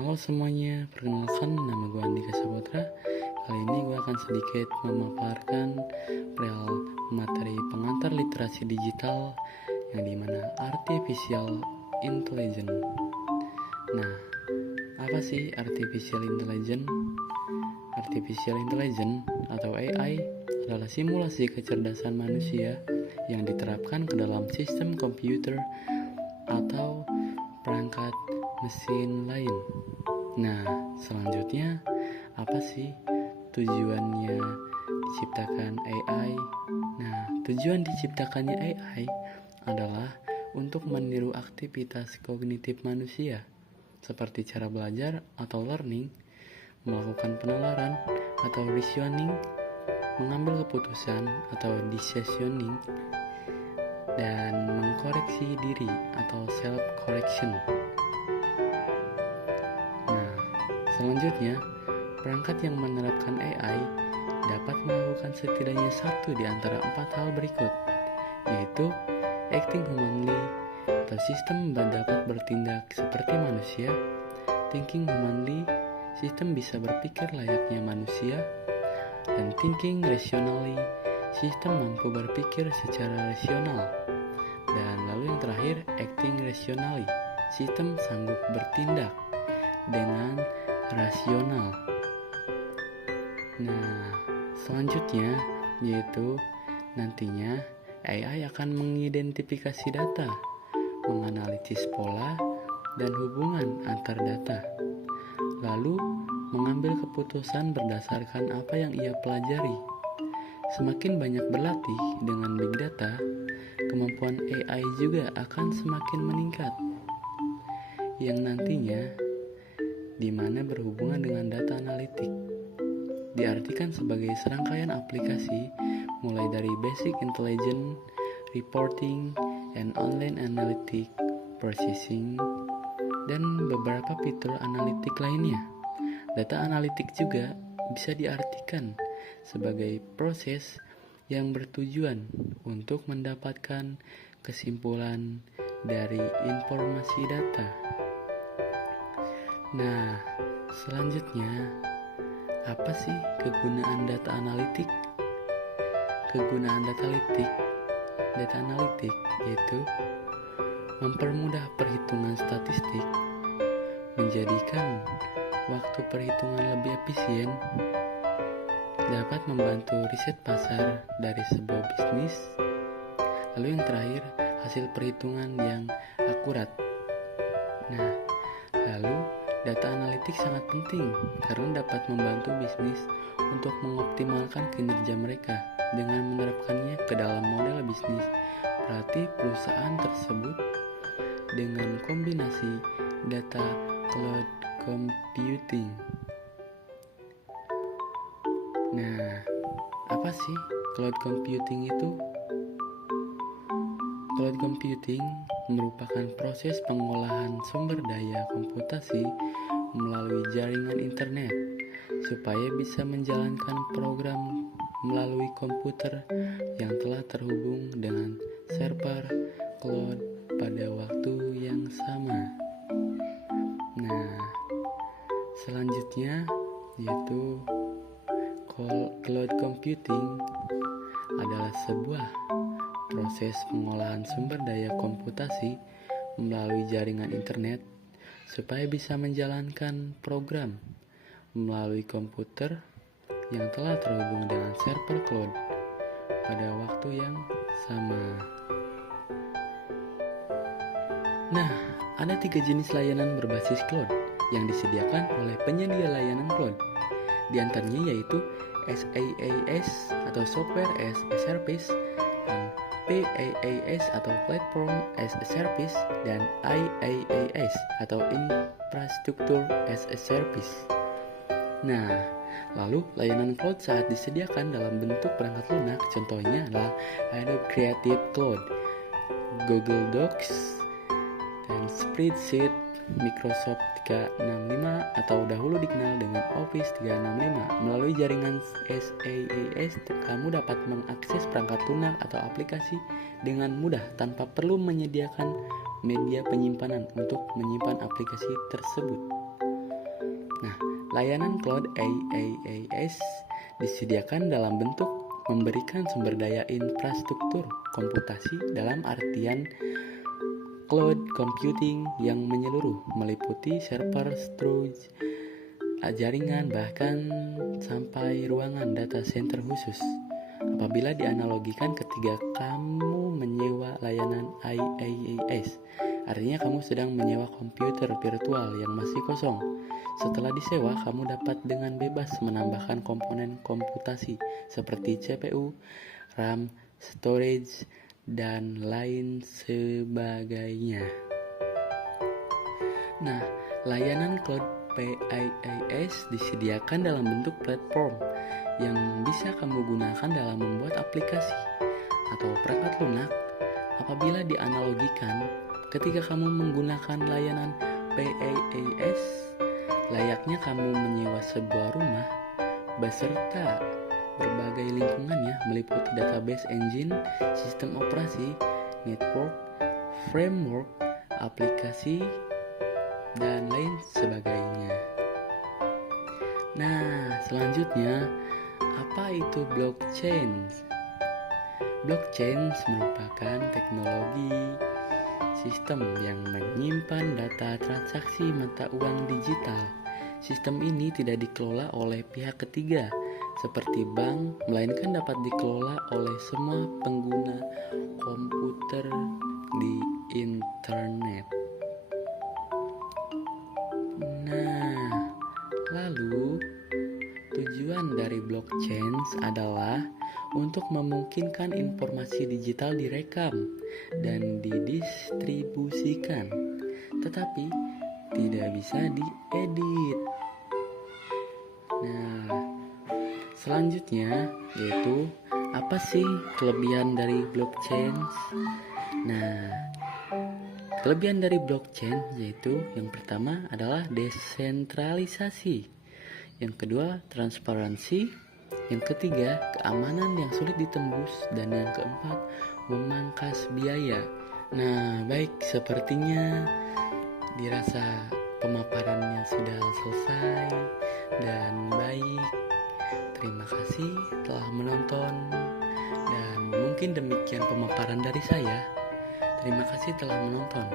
Halo semuanya, perkenalkan nama gue Andika Saputra. Kali ini gue akan sedikit memaparkan perihal materi pengantar literasi digital yang dimana Artificial Intelligence. Nah, apa sih Artificial Intelligence? Artificial Intelligence atau AI adalah simulasi kecerdasan manusia yang diterapkan ke dalam sistem komputer atau perangkat mesin lain. Nah, selanjutnya apa sih tujuannya diciptakan AI? Nah, tujuan diciptakannya AI adalah untuk meniru aktivitas kognitif manusia seperti cara belajar atau learning, melakukan penalaran atau reasoning, mengambil keputusan atau decisioning, dan mengkoreksi diri atau self-correction. Nah, selanjutnya, perangkat yang menerapkan AI dapat melakukan setidaknya satu di antara 4 hal berikut, yaitu acting humanly atau sistem dapat bertindak seperti manusia, thinking humanly, sistem bisa berpikir layaknya manusia, dan thinking rationally, sistem mampu berpikir secara rasional. Dan lalu yang terakhir, acting rationally, sistem sanggup bertindak dengan rasional. Nah, selanjutnya yaitu nantinya AI akan mengidentifikasi data, menganalisis pola dan hubungan antar data, lalu mengambil keputusan berdasarkan apa yang ia pelajari. Semakin banyak berlatih dengan big data, kemampuan AI juga akan semakin meningkat, yang nantinya di mana berhubungan dengan data analitik. Diartikan sebagai serangkaian aplikasi mulai dari basic intelligence, reporting, and online analytic processing, dan beberapa fitur analitik lainnya. Data analitik juga bisa diartikan sebagai proses yang bertujuan untuk mendapatkan kesimpulan dari informasi data. Nah, selanjutnya, apa sih kegunaan data analitik? Kegunaan data analitik yaitu mempermudah perhitungan statistik, menjadikan waktu perhitungan lebih efisien, dapat membantu riset pasar dari sebuah bisnis, lalu yang terakhir, hasil perhitungan yang akurat. Nah, lalu data analitik sangat penting karena dapat membantu bisnis untuk mengoptimalkan kinerja mereka dengan menerapkannya ke dalam model bisnis. Berarti perusahaan tersebut dengan kombinasi data cloud computing. Nah, apa sih cloud computing itu? Cloud computing merupakan proses pengolahan sumber daya komputasi melalui jaringan internet supaya bisa menjalankan program melalui komputer yang telah terhubung dengan server cloud pada waktu yang sama. Nah, selanjutnya yaitu cloud computing adalah sebuah proses pengolahan sumber daya komputasi melalui jaringan internet supaya bisa menjalankan program melalui komputer yang telah terhubung dengan server cloud pada waktu yang sama. Nah, ada 3 jenis layanan berbasis cloud yang disediakan oleh penyedia layanan cloud. Di antaranya yaitu SaaS atau Software as a Service, dan PaaS atau Platform as a Service, dan IaaS atau Infrastructure as a Service. Nah, lalu layanan cloud saat disediakan dalam bentuk perangkat lunak contohnya adalah Adobe Creative Cloud, Google Docs, dan Spreadsheet, Microsoft 365 atau dahulu dikenal dengan Office 365. Melalui jaringan SaaS, kamu dapat mengakses perangkat lunak atau aplikasi dengan mudah tanpa perlu menyediakan media penyimpanan untuk menyimpan aplikasi tersebut. Nah, layanan cloud IaaS disediakan dalam bentuk memberikan sumber daya infrastruktur komputasi dalam artian cloud computing yang menyeluruh, meliputi server, storage, jaringan, bahkan sampai ruangan data center khusus. Apabila dianalogikan ketika kamu menyewa layanan IaaS, artinya kamu sedang menyewa komputer virtual yang masih kosong. Setelah disewa, kamu dapat dengan bebas menambahkan komponen komputasi seperti CPU, RAM, storage, dan lain sebagainya. Nah, layanan cloud IaaS disediakan dalam bentuk platform yang bisa kamu gunakan dalam membuat aplikasi atau perangkat lunak. Apabila dianalogikan, ketika kamu menggunakan layanan IaaS, layaknya kamu menyewa sebuah rumah beserta berbagai lingkungannya, meliputi database engine, sistem operasi, network, framework, aplikasi, dan lain sebagainya. Nah, selanjutnya, apa itu blockchain? Blockchain merupakan teknologi sistem yang menyimpan data transaksi mata uang digital. Sistem ini tidak dikelola oleh pihak ketiga seperti bank, melainkan dapat dikelola oleh semua pengguna komputer di internet. Nah, lalu tujuan dari blockchain adalah untuk memungkinkan informasi digital direkam dan didistribusikan, tetapi tidak bisa diedit. Nah, selanjutnya yaitu apa sih kelebihan dari blockchain? Nah, kelebihan dari blockchain yaitu yang pertama adalah desentralisasi, yang kedua transparansi, yang ketiga keamanan yang sulit ditembus, dan yang keempat memangkas biaya. Nah, baik, sepertinya dirasa pemaparannya sudah selesai dan baik. Terima kasih telah menonton, dan mungkin demikian pemaparan dari saya. Terima kasih telah menonton.